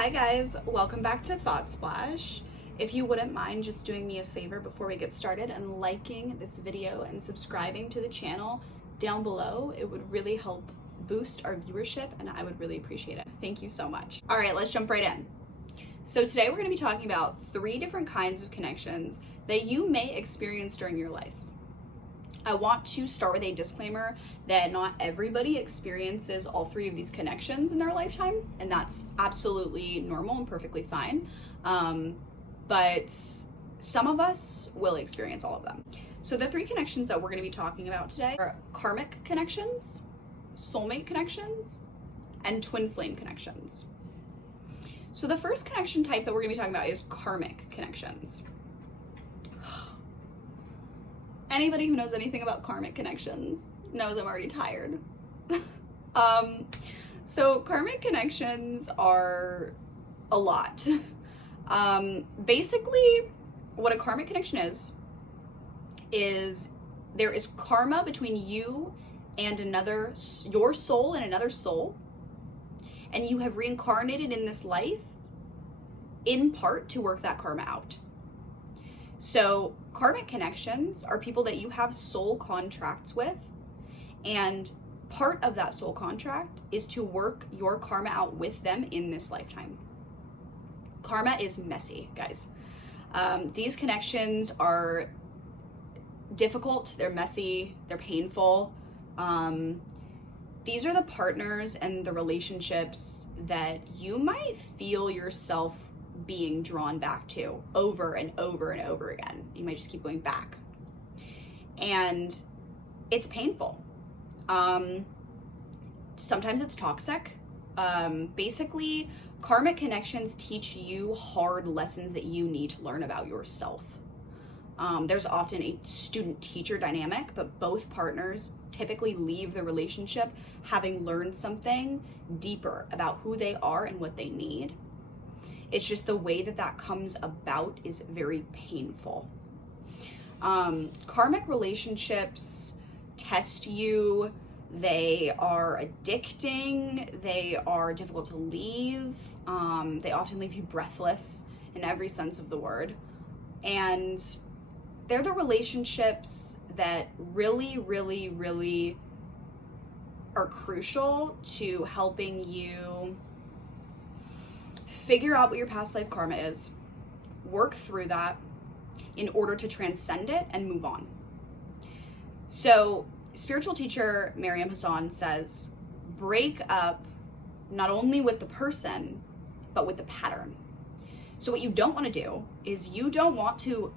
Hi guys, welcome back to Thought Splash. If you wouldn't mind just doing me a favor before we get started and liking this video and subscribing to the channel down below, it would really help boost our viewership and I would really appreciate it. Thank you so much. All right, let's jump right in. So today we're going to be talking about 3 different kinds of connections that you may experience during your life. I want to start with a disclaimer that not everybody experiences all 3 of these connections in their lifetime, and that's absolutely normal and perfectly fine. But some of us will experience all of them. So the 3 connections that we're going to be talking about today are karmic connections, soulmate connections, and twin flame connections. So the first connection type that we're going to be talking about is karmic connections. Anybody who knows anything about karmic connections knows I'm already tired. So karmic connections are a lot. Basically, what a karmic connection is there is karma between you and your soul and another soul, and you have reincarnated in this life in part to work that karma out. So karmic connections are people that you have soul contracts with, and part of that soul contract is to work your karma out with them in this lifetime. Karma is messy, guys. These connections are difficult, they're messy, they're painful. These are the partners and the relationships that you might feel yourself being drawn back to over and over and over again. You might just keep going back. And it's painful. Sometimes it's toxic. Basically, karmic connections teach you hard lessons that you need to learn about yourself. There's often a student-teacher dynamic, but both partners typically leave the relationship having learned something deeper about who they are and what they need. It's just the way that comes about is very painful. Karmic relationships test you. They are addicting. They are difficult to leave. They often leave you breathless in every sense of the word. And they're the relationships that really, really, really are crucial to helping you figure out what your past life karma is, work through that in order to transcend it and move on. So spiritual teacher Mariam Hassan says, break up not only with the person, but with the pattern. So what you don't want to do is you don't want to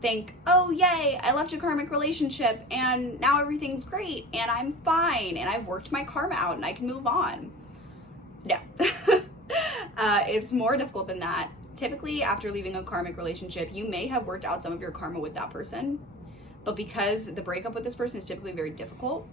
think, oh yay, I left a karmic relationship and now everything's great and I'm fine and I've worked my karma out and I can move on. No. It's more difficult than that. Typically, after leaving a karmic relationship, you may have worked out some of your karma with that person, but because the breakup with this person is typically very difficult,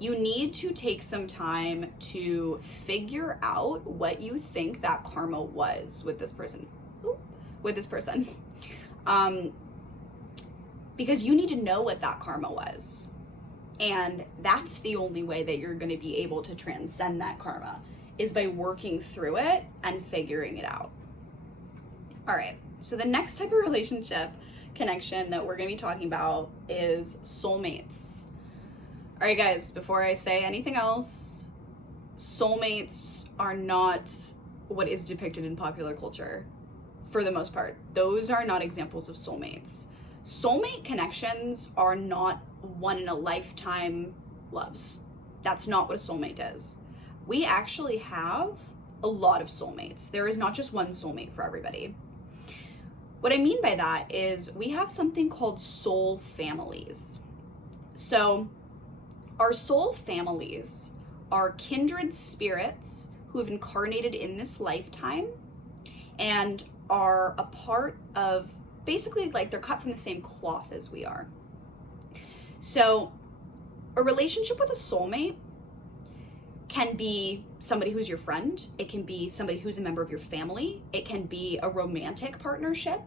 you need to take some time to figure out what you think that karma was with this person. Because you need to know what that karma was. And that's the only way that you're going to be able to transcend that karma, is by working through it and figuring it out. All right, so the next type of relationship connection that we're gonna be talking about is soulmates. All right, guys, before I say anything else, soulmates are not what is depicted in popular culture for the most part. Those are not examples of soulmates. Soulmate connections are not one in a lifetime loves. That's not what a soulmate is. We actually have a lot of soulmates. There is not just one soulmate for everybody. What I mean by that is we have something called soul families. So our soul families are kindred spirits who have incarnated in this lifetime and are a part of, basically, like, they're cut from the same cloth as we are. So a relationship with a soulmate can be somebody who's your friend. It can be somebody who's a member of your family. It can be a romantic partnership.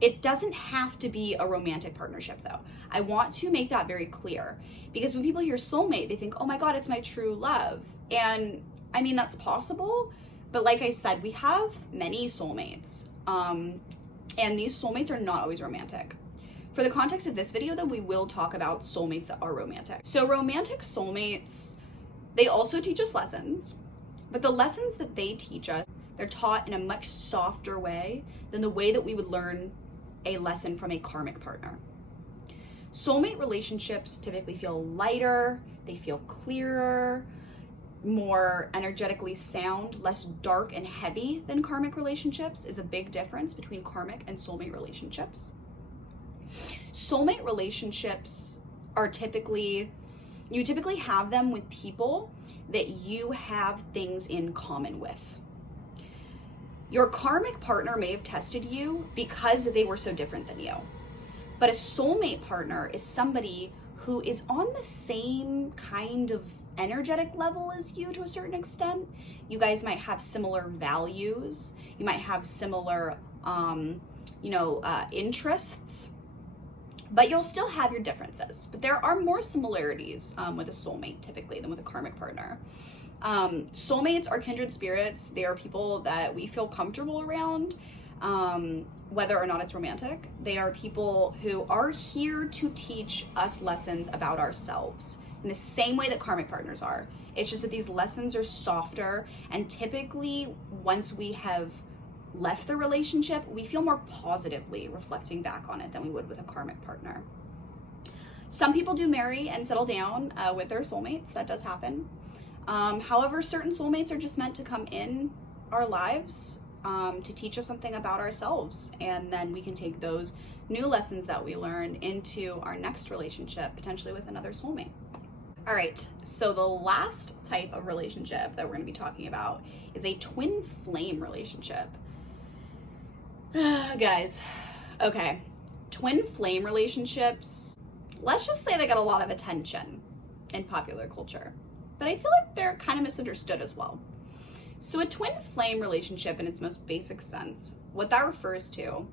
It doesn't have to be a romantic partnership, though. I want to make that very clear, because when people hear soulmate, they think, oh my God, it's my true love. And I mean, that's possible, But like I said, we have many soulmates, and these soulmates are not always romantic. For the context of this video, though, we will talk about soulmates that are romantic. So romantic soulmates, they also teach us lessons, but the lessons that they teach us, they're taught in a much softer way than the way that we would learn a lesson from a karmic partner. Soulmate relationships typically feel lighter, they feel clearer, more energetically sound, less dark and heavy than karmic relationships is a big difference between karmic and soulmate relationships. Soulmate relationships are you typically have them with people that you have things in common with. Your karmic partner may have tested you because they were so different than you. But a soulmate partner is somebody who is on the same kind of energetic level as you to a certain extent. You guys might have similar values. You might have similar, interests. But you'll still have your differences. But there are more similarities with a soulmate typically than with a karmic partner. Soulmates are kindred spirits. They are people that we feel comfortable around, whether or not it's romantic. They are people who are here to teach us lessons about ourselves in the same way that karmic partners are. It's just that these lessons are softer, and typically once we have left the relationship, we feel more positively reflecting back on it than we would with a karmic partner. Some people do marry and settle down with their soulmates. That does happen. However, certain soulmates are just meant to come in our lives to teach us something about ourselves, and then we can take those new lessons that we learned into our next relationship, potentially with another soulmate. All right, so the last type of relationship that we're going to be talking about is a twin flame relationship. Guys, okay, twin flame relationships, let's just say they get a lot of attention in popular culture, but I feel like they're kind of misunderstood as well. So a twin flame relationship in its most basic sense, what that refers to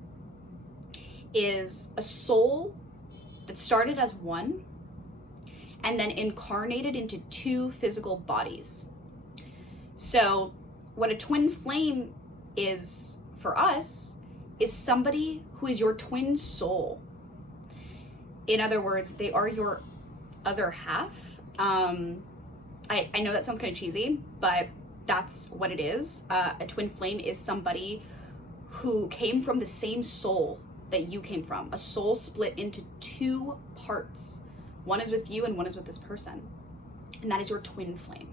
is a soul that started as one and then incarnated into two physical bodies. So what a twin flame is for us is somebody who is your twin soul. In other words, they are your other half. I know that sounds kind of cheesy, but that's what it is. A twin flame is somebody who came from the same soul that you came from. A soul split into two parts. One is with you and one is with this person. And that is your twin flame.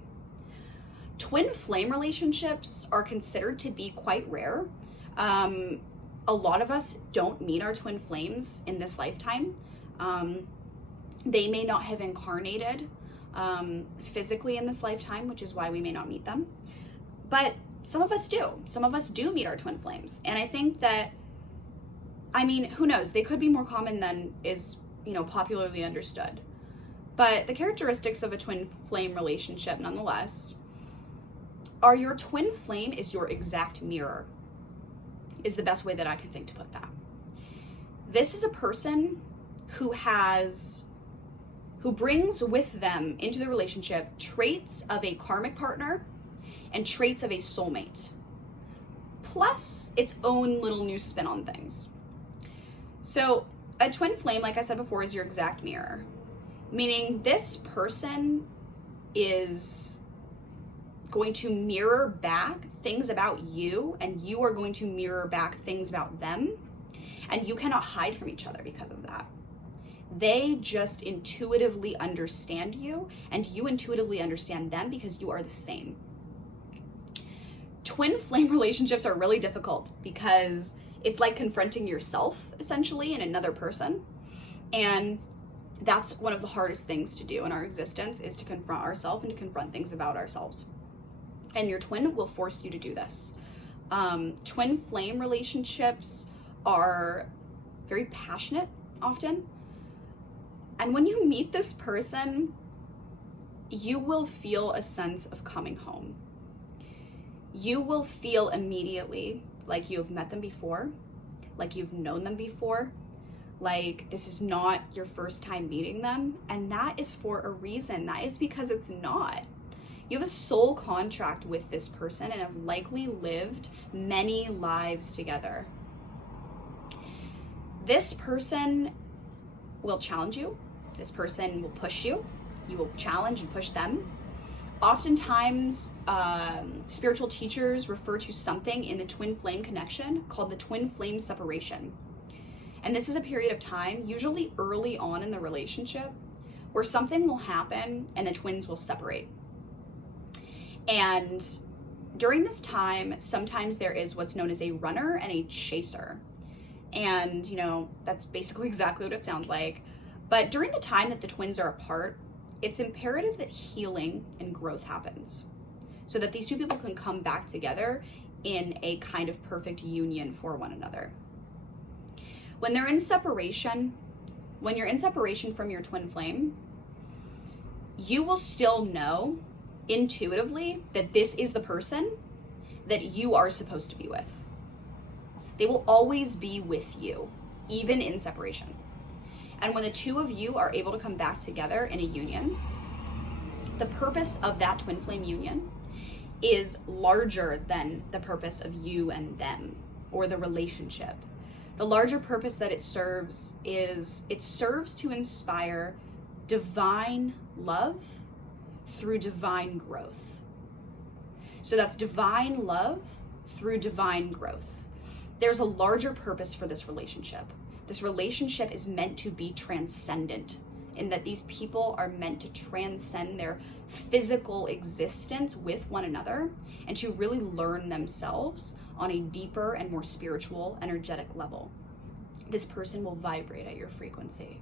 Twin flame relationships are considered to be quite rare. A lot of us don't meet our twin flames in this lifetime. They may not have incarnated physically in this lifetime, which is why we may not meet them. But some of us do. Some of us do meet our twin flames. And I think that, who knows? They could be more common than is, popularly understood. But the characteristics of a twin flame relationship, nonetheless, are your twin flame is your exact mirror, is the best way that I can think to put that. This is a person who brings with them into the relationship traits of a karmic partner and traits of a soulmate, plus its own little new spin on things. So a twin flame, like I said before, is your exact mirror, meaning this person is going to mirror back things about you, and you are going to mirror back things about them, and you cannot hide from each other because of that. They just intuitively understand you, and you intuitively understand them because you are the same. Twin flame relationships are really difficult because it's like confronting yourself, essentially, in another person. And that's one of the hardest things to do in our existence, is to confront ourselves and to confront things about ourselves. And your twin will force you to do this. Twin flame relationships are very passionate often. And when you meet this person, you will feel a sense of coming home. You will feel immediately like you have met them before, like you've known them before, like this is not your first time meeting them. And that is for a reason. That is because it's not. You have a soul contract with this person and have likely lived many lives together. This person will challenge you. This person will push you. You will challenge and push them. Oftentimes, spiritual teachers refer to something in the twin flame connection called the twin flame separation. And this is a period of time, usually early on in the relationship, where something will happen and the twins will separate. And during this time, sometimes there is what's known as a runner and a chaser. And, you know, that's basically exactly what it sounds like. But during the time that the twins are apart, it's imperative that healing and growth happens so that these two people can come back together in a kind of perfect union for one another. When they're in separation, when you're in separation from your twin flame, you will still know intuitively that this is the person that you are supposed to be with. They will always be with you, even in separation. And when the two of you are able to come back together in a union, the purpose of that twin flame union is larger than the purpose of you and them or the relationship. The larger purpose that it serves is it serves to inspire divine love through divine growth. So that's divine love through divine growth. There's a larger purpose for this relationship. This relationship is meant to be transcendent, in that these people are meant to transcend their physical existence with one another and to really learn themselves on a deeper and more spiritual, energetic level. This person will vibrate at your frequency.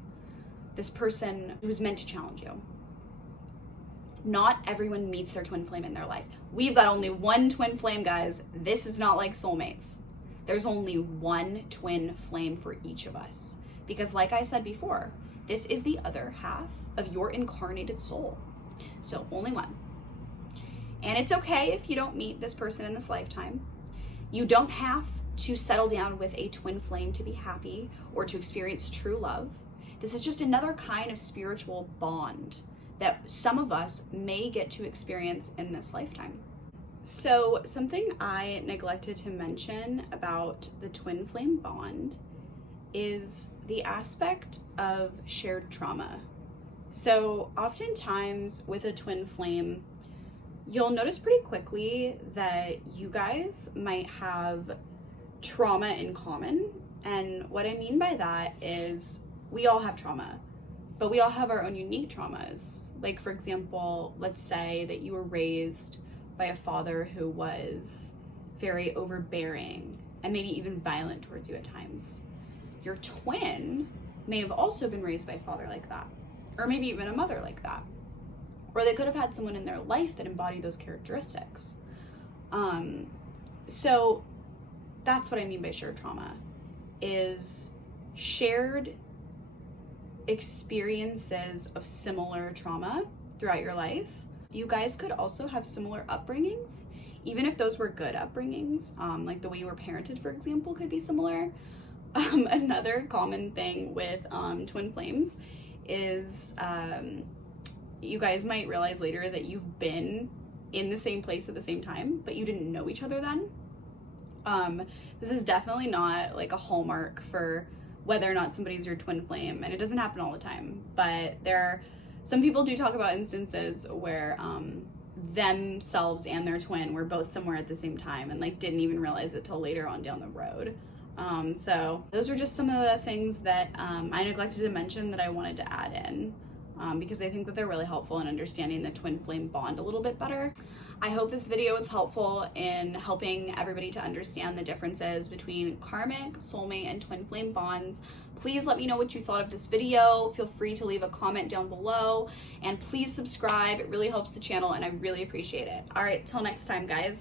This person who's meant to challenge you. Not everyone meets their twin flame in their life. We've got only one twin flame, guys. This is not like soulmates. There's only one twin flame for each of us. Because like I said before, this is the other half of your incarnated soul. So only one. And it's okay if you don't meet this person in this lifetime. You don't have to settle down with a twin flame to be happy or to experience true love. This is just another kind of spiritual bond that some of us may get to experience in this lifetime. So something I neglected to mention about the twin flame bond is the aspect of shared trauma. So oftentimes with a twin flame, you'll notice pretty quickly that you guys might have trauma in common. And what I mean by that is we all have trauma, but we all have our own unique traumas. Like, for example, let's say that you were raised by a father who was very overbearing and maybe even violent towards you at times. Your twin may have also been raised by a father like that, or maybe even a mother like that. Or they could have had someone in their life that embodied those characteristics. So that's what I mean by shared trauma, is shared experiences of similar trauma throughout your life. You guys could also have similar upbringings, even if those were good upbringings, like the way you were parented, for example, could be similar. Another common thing with twin flames is you guys might realize later that you've been in the same place at the same time, but you didn't know each other then. This is definitely not like a hallmark for whether or not somebody's your twin flame, and it doesn't happen all the time, but some people do talk about instances where themselves and their twin were both somewhere at the same time and like didn't even realize it till later on down the road. So those are just some of the things that I neglected to mention that I wanted to add in, because I think that they're really helpful in understanding the twin flame bond a little bit better. I hope this video was helpful in helping everybody to understand the differences between karmic, soulmate, and twin flame bonds. Please let me know what you thought of this video. Feel free to leave a comment down below, and please subscribe. It really helps the channel and I really appreciate it. All right, till next time, guys.